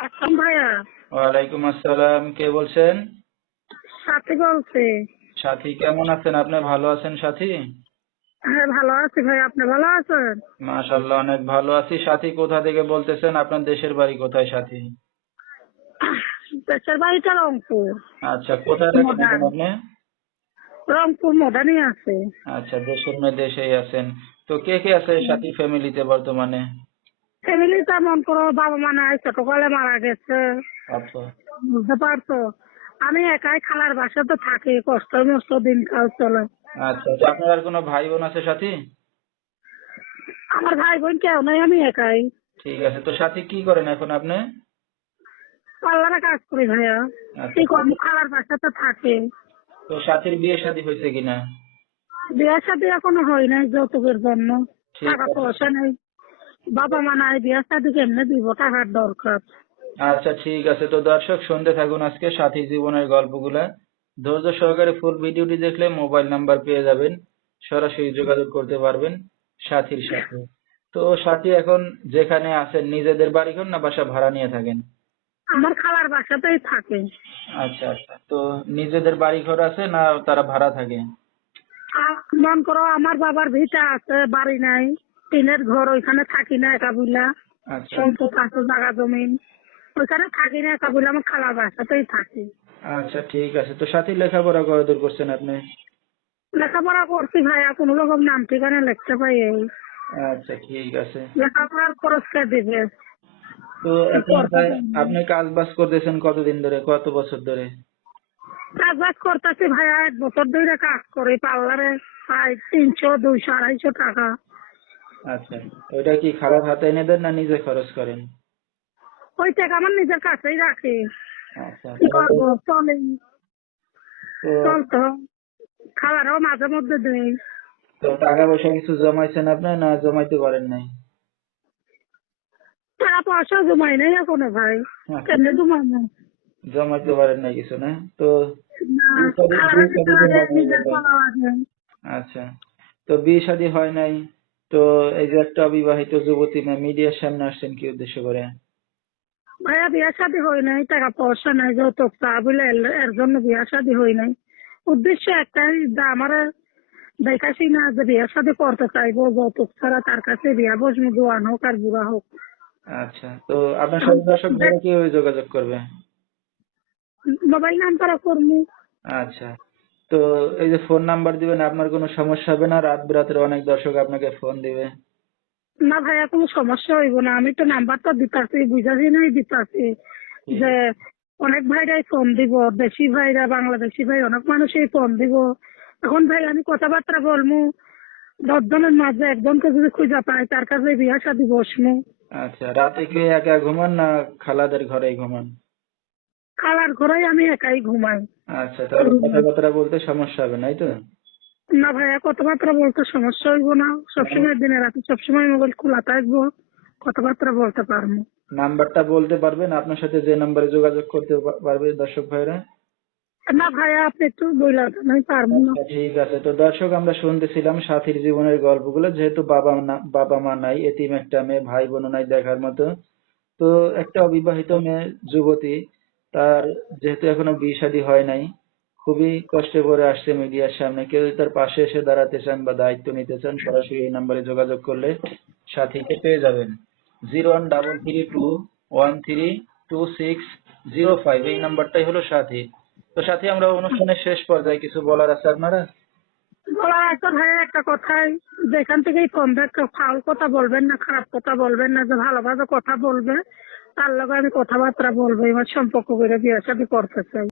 আসসালাম ভাইয়া। ওয়ালাইকুম আসসালাম কে বলছেন? সাথী বলছি। সাথী কেমন আছেন? আপনি ভালো আছেন সাথী? হ্যাঁ ভালো আছি ভাই আপনি ভালো আছেন? মাশাল্লাহ অনেক ভালো আছি। সাথী কোথা থেকে বলতেছেন? আপনার দেশের বাড়ি কোথায় সাথী? দেশের বাড়িটা রংপুর। আচ্ছা কোথায় থাকেন আপনি? রংপুর মোদানি আছে। আচ্ছা দেশের মেয়ে দেশেই আছেন। তো কে কে আছে সাথী ফ্যামিলিতে বর্তমানে? ফ্যামিলিতে মন করো বাবা মা নাই ছোটকালে মারা গেছে। আচ্ছা। বুঝতে পারছ? আমি একাই খালার বাসাতে থাকি কষ্ট মষ্ট দিনকাল চলে। আচ্ছা তো আপনার আর কোনো ভাই বোন আছে সাথী? আমার ভাই বোন কেউ নাই আমি একাই। ঠিক আছে তো সাথী কি করেন এখন আপনি? পার্লারে কাজ করি ভাইয়া। আচ্ছা। কি করব? খালার বাসাতে থাকি। তো সাথীর বিয়ে শাদী হয়েছে কিনা? বিয়ে শাদী এখনও হয় নাই যৌতুকের জন্য। টাকা পয়সা নেই। বাবা মা নাই বিয়ে শাদী কেমনে দিব? টাকার দরকার। আচ্ছা ঠিক আছে। তো দর্শক শুনতে থাকুন আজকে সাথী জীবনের গল্পগুলা। ধৈর্য সহকারে ফুল ভিডিওটি দেখলে মোবাইল নাম্বার পেয়ে যাবেন। সরাসরি যোগাযোগ করতে পারবেন সাথীর সাথে। তো সাথী এখন যেখানে আছেন নিজেদের বাড়ি ঘর না বাসা ভাড়া নিয়ে থাকেন? আমার খালার বাসাতেই থাকে। আচ্ছা আচ্ছা। তো নিজেদের বাড়ি ঘর আছে না তারা ভাড়া থাকে? মন করো আমার বাবার ভিটা আছে বাড়ি নাই। টিনের ঘর ওইখানে থাকি না একা বুলা আচ্ছা। সম্পদ আছে জায়গা জমিন। ওইখানে থাকি না একা বুলা আমার খালার বাসাতেই থাকি। আচ্ছা ঠিক আছে। তো সাথী লেখাপড়া কত দূর করছেন আপনি? লেখাপড়া করছি ভাইয়া কোনো রকম নাম ঠিকানা লিখতে পাই আচ্ছা ঠিক আছে। লেখাপড়ার খরচ কে দিবে? তো এখন আপনি কাজ বাজ করতেছেন কতদিন ধরে কত বছর ধরে? কাজ বাজ করতেছি ভাইয়া এক বছর ধরে কাজ করি পার্লারে প্রায় তিনশো দুইশো আড়াইশো টাকা। আচ্ছা। ওইটা কি খারাপ হাতে এনে দেন না নিজে খরচ করেন? ওই টাকা আমার নিজের কাছেই রাখি। আচ্ছা চলে। চলতো। খাবারও মাঝে মধ্যে দেই। তো টাকা পয়সা কিছু জমাইছেন আপনি না জমাইতে পারেন নাই? টাকা পয়সা জমাই নাই এখনও ভাই। আচ্ছা, কেমনে জমাই নাই? জমাইতে পারেন নাই কিছু না? তো। আচ্ছা। তো বিয়ে শাদী হয় নাই? তো এই যে একটা অবিবাহিত যুবতী মেয়ে মিডিয়ার সামনে আসছেন কি উদ্দেশ্য করে? ভাইয়া বিয়া শাদী হয় নাই টাকা পয়সা নাই যৌতুক চা বলে এর- জন্য বিয়া শাদী হয় নাই। উদ্দেশ্য একটাই যে আমার দেখাছি না যে বিয়া শাদী করতে চাইব যৌতুক ছাড়া তার কাছে বিয়া বসবো জোয়ান হোক আর বুড়া হোক। আচ্ছা তো আপনার সাথে দর্শক কীভাবে যোগাযোগ করবে? মোবাইল নাম্বার করব। আচ্ছা তো এই যে ফোন নাম্বার দিবেন আপনার কোনো সমস্যা হবে না? রাত বিরাতের অনেক দর্শক আপনাকে ফোন দিবে। না ভাইয়া কোনো সমস্যা হইব না। আমি তো নাম্বারটা দিতাছি বুঝাছি নাই দিতাছি যে অনেক ভাইরাই ফোন দিব দেশি ভাইরা বাংলাদেশি ভাই অনেক মানুষই ফোন দিব। এখন ভাই আমি কথাবার্তা বলব দশজনের মাঝে একজনকে যদি খুঁজা পাই তার কাছে বিয়া শাদি বসমু। আচ্ছা রাতে কি একা ঘুমান না খালাদের ঘরেই ঘুমান? খালার ঘরেই আমি একাই ঘুমাই। আচ্ছা তাহলে কথাবার্তা বলতে সমস্যা হবে নাই তো? না ভাইয়া কথাবার্তা বলতে সমস্যা হইব না। সবসময় দিনে রাতে সবসময় মোবাইল খোলা থাকব কথাবার্তা বলতে পারব। নাম্বারটা বলতে পারবেন আপনার সাথে যে নাম্বারে যোগাযোগ করতে পারবে দর্শক ভাইরা না ভাইয়া আপনি একটু বইলা আমি পারব না। আচ্ছা, ঠিক আছে তো দর্শক আমরা শুনতেছিলাম সাথীর জীবনের গল্পগুলো যেহেতু বাবা না বাবা মা নাই এতিম একটা মেয়ে ভাই বোন নাই দেখার মতো। তো একটা অবিবাহিত মেয়ে যুবতী তার যেহেতু এখনও বিয়ে শাদী হয় নাই, খুবই কষ্টে করে আসছে মিডিয়ার সামনে। কেউ যদি তার পাশে এসে দাঁড়াতে চান বা দায়িত্ব নিতে চান, সরাসরি এই নাম্বারে যোগাযোগ করলে সাথীকে পেয়ে যাবেন। Zero one double three two one three two six zero five, এই নাম্বারটাই হলো সাথী। তো সাথী, আমরা অনুষ্ঠানের শেষ পর্যায়ে কিছু বলার আছে আপনারা? বলা আছে ভাই, একটা কথাই। যেখান থেকেই একটা ফাউল কথা বলবেন না, খারাপ কথা বলবেন না, যে ভালো ভালো কথা বলবে। তার লগে আমি কথাবার্তা বলব এবার সম্পর্ক করে বিয়ে শাদী করতে চাই।